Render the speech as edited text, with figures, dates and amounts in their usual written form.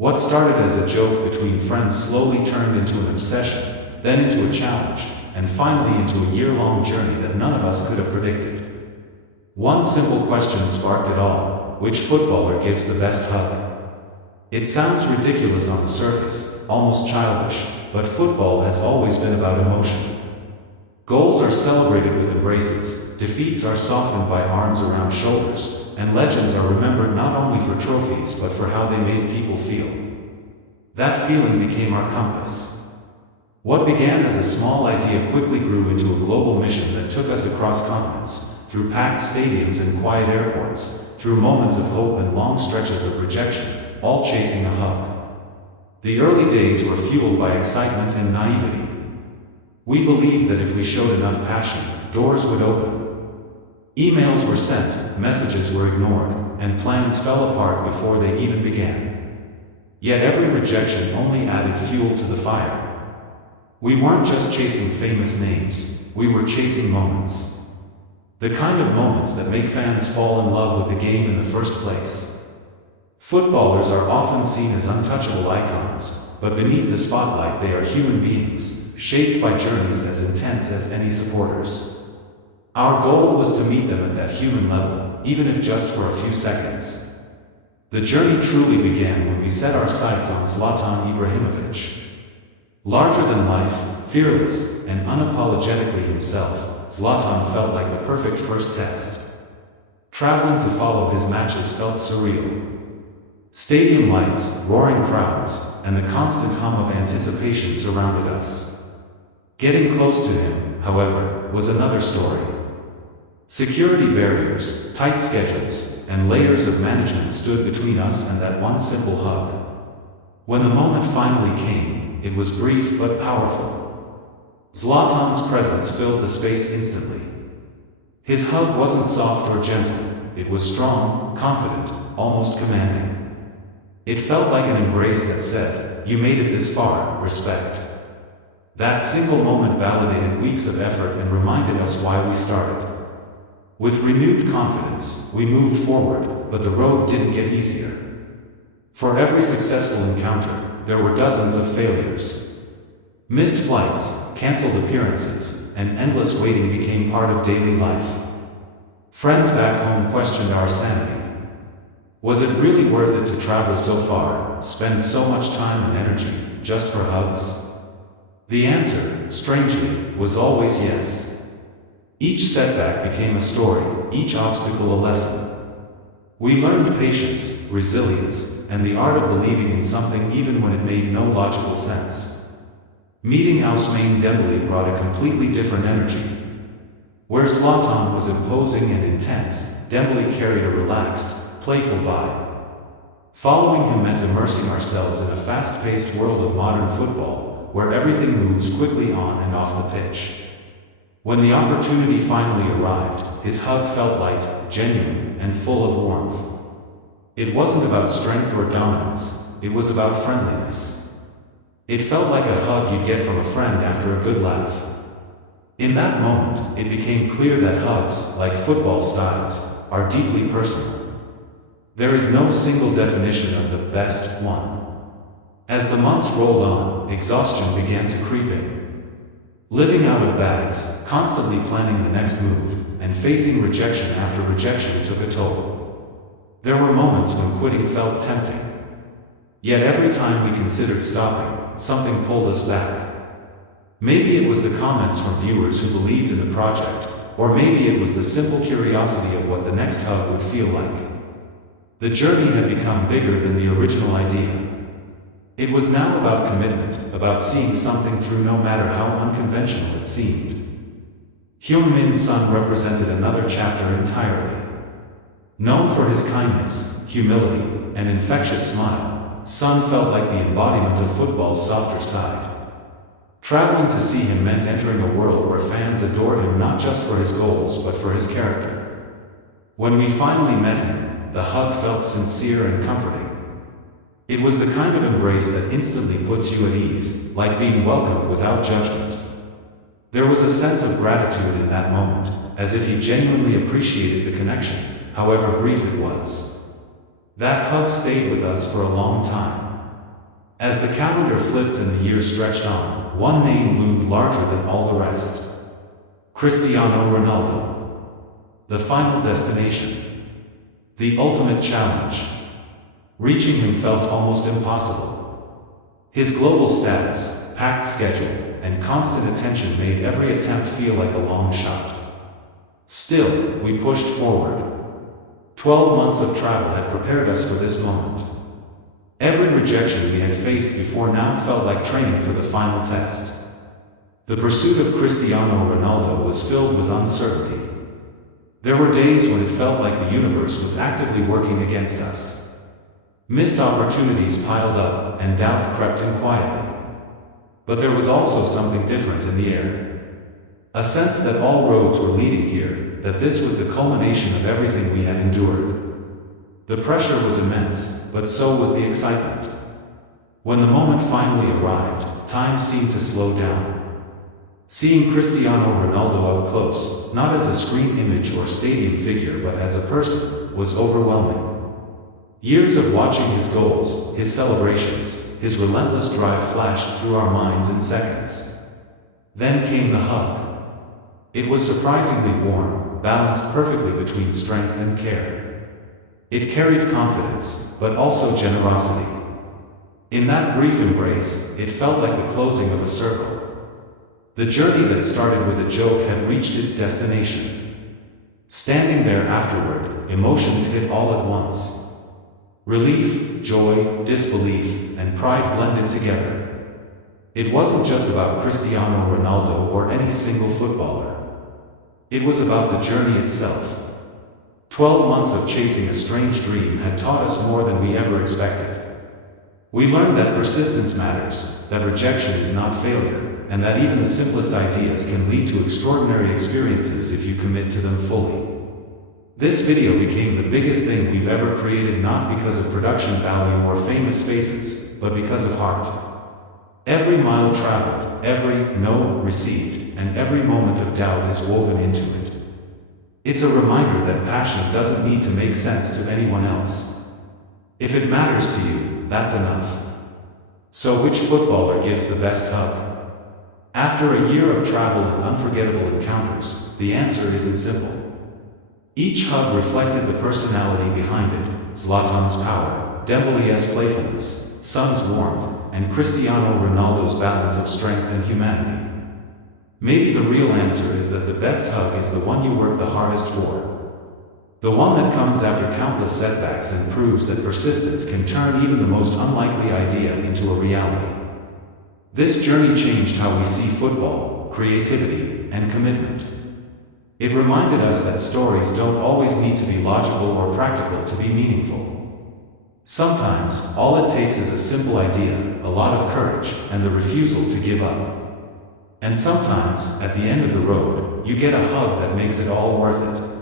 What started as a joke between friends slowly turned into an obsession, then into a challenge, and finally into a year-long journey that none of us could have predicted. One simple question sparked it all: which footballer gives the best hug? It sounds ridiculous on the surface, almost childish, but football has always been about emotion. Goals are celebrated with embraces, defeats are softened by arms around shoulders, and legends are remembered not only for trophies but for how they made people feel. That feeling became our compass. What began as a small idea quickly grew into a global mission that took us across continents, through packed stadiums and quiet airports, through moments of hope and long stretches of rejection, all chasing a hug. The early days were fueled by excitement and naivety. We believed that if we showed enough passion, doors would open. Emails were sent, messages were ignored, and plans fell apart before they even began. Yet every rejection only added fuel to the fire. We weren't just chasing famous names, we were chasing moments. The kind of moments that make fans fall in love with the game in the first place. Footballers are often seen as untouchable icons, but beneath the spotlight they are human beings, shaped by journeys as intense as any supporters. Our goal was to meet them at that human level, even if just for a few seconds. The journey truly began when we set our sights on Zlatan Ibrahimović. Larger than life, fearless, and unapologetically himself, Zlatan felt like the perfect first test. Traveling to follow his matches felt surreal. Stadium lights, roaring crowds, and the constant hum of anticipation surrounded us. Getting close to him, however, was another story. Security barriers, tight schedules, and layers of management stood between us and that one simple hug. When the moment finally came, it was brief but powerful. Zlatan's presence filled the space instantly. His hug wasn't soft or gentle, it was strong, confident, almost commanding. It felt like an embrace that said, "You made it this far, respect." That single moment validated weeks of effort and reminded us why we started. With renewed confidence, we moved forward, but the road didn't get easier. For every successful encounter, there were dozens of failures. Missed flights, cancelled appearances, and endless waiting became part of daily life. Friends back home questioned our sanity. Was it really worth it to travel so far, spend so much time and energy, just for hugs? The answer, strangely, was always yes. Each setback became a story, each obstacle a lesson. We learned patience, resilience, and the art of believing in something even when it made no logical sense. Meeting Ousmane Dembélé brought a completely different energy. Where Zlatan was imposing and intense, Dembélé carried a relaxed, playful vibe. Following him meant immersing ourselves in a fast-paced world of modern football, where everything moves quickly on and off the pitch. When the opportunity finally arrived, his hug felt light, genuine, and full of warmth. It wasn't about strength or dominance, it was about friendliness. It felt like a hug you'd get from a friend after a good laugh. In that moment, it became clear that hugs, like football styles, are deeply personal. There is no single definition of the best one. As the months rolled on, exhaustion began to creep in. Living out of bags, constantly planning the next move, and facing rejection after rejection took a toll. There were moments when quitting felt tempting. Yet every time we considered stopping, something pulled us back. Maybe it was the comments from viewers who believed in the project, or maybe it was the simple curiosity of what the next hug would feel like. The journey had become bigger than the original idea. It was now about commitment, about seeing something through no matter how unconventional it seemed. Heung-Min Son represented another chapter entirely. Known for his kindness, humility, and infectious smile, Son felt like the embodiment of football's softer side. Traveling to see him meant entering a world where fans adored him not just for his goals but for his character. When we finally met him, the hug felt sincere and comforting. It was the kind of embrace that instantly puts you at ease, like being welcomed without judgment. There was a sense of gratitude in that moment, as if he genuinely appreciated the connection, however brief it was. That hug stayed with us for a long time. As the calendar flipped and the year stretched on, one name loomed larger than all the rest. Cristiano Ronaldo. The final destination. The ultimate challenge. Reaching him felt almost impossible. His global status, packed schedule, and constant attention made every attempt feel like a long shot. Still, we pushed forward. 12 months of travel had prepared us for this moment. Every rejection we had faced before now felt like training for the final test. The pursuit of Cristiano Ronaldo was filled with uncertainty. There were days when it felt like the universe was actively working against us. Missed opportunities piled up, and doubt crept in quietly. But there was also something different in the air. A sense that all roads were leading here, that this was the culmination of everything we had endured. The pressure was immense, but so was the excitement. When the moment finally arrived, time seemed to slow down. Seeing Cristiano Ronaldo up close, not as a screen image or stadium figure but as a person, was overwhelming. Years of watching his goals, his celebrations, his relentless drive flashed through our minds in seconds. Then came the hug. It was surprisingly warm, balanced perfectly between strength and care. It carried confidence, but also generosity. In that brief embrace, it felt like the closing of a circle. The journey that started with a joke had reached its destination. Standing there afterward, emotions hit all at once. Relief, joy, disbelief, and pride blended together. It wasn't just about Cristiano Ronaldo or any single footballer. It was about the journey itself. 12 months of chasing a strange dream had taught us more than we ever expected. We learned that persistence matters, that rejection is not failure, and that even the simplest ideas can lead to extraordinary experiences if you commit to them fully. This video became the biggest thing we've ever created, not because of production value or famous faces, but because of heart. Every mile traveled, every no received, and every moment of doubt is woven into it. It's a reminder that passion doesn't need to make sense to anyone else. If it matters to you, that's enough. So which footballer gives the best hug? After a year of travel and unforgettable encounters, the answer isn't simple. Each hug reflected the personality behind it: Zlatan's power, Dembélé's playfulness, Son's warmth, and Cristiano Ronaldo's balance of strength and humanity. Maybe the real answer is that the best hug is the one you work the hardest for. The one that comes after countless setbacks and proves that persistence can turn even the most unlikely idea into a reality. This journey changed how we see football, creativity, and commitment. It reminded us that stories don't always need to be logical or practical to be meaningful. Sometimes, all it takes is a simple idea, a lot of courage, and the refusal to give up. And sometimes, at the end of the road, you get a hug that makes it all worth it.